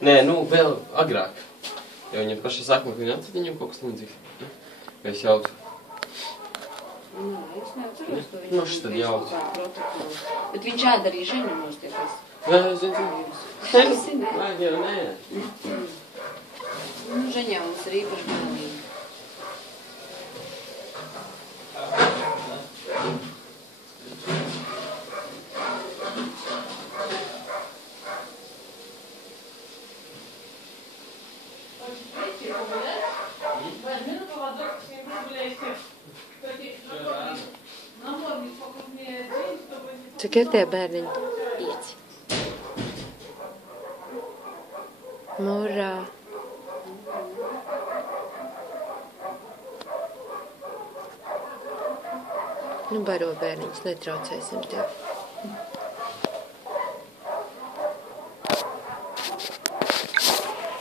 Nē, nu, vēl agrāk. Jo viņam paša sākumā, ka tad viņam kaut kas līdzīgs. Vai es jaucu? Nē, es neatceros, ka Nu, šis tad jaucu. Bet viņš ēd arī ženumos tiekas. Nē, es zinu. Nē, jau nē. Nu, ženjauns ir īpaši galīgi. Cik ir tie bērniņi? 5. Murā. Nu, baro bērniņus, netraucēsim tev.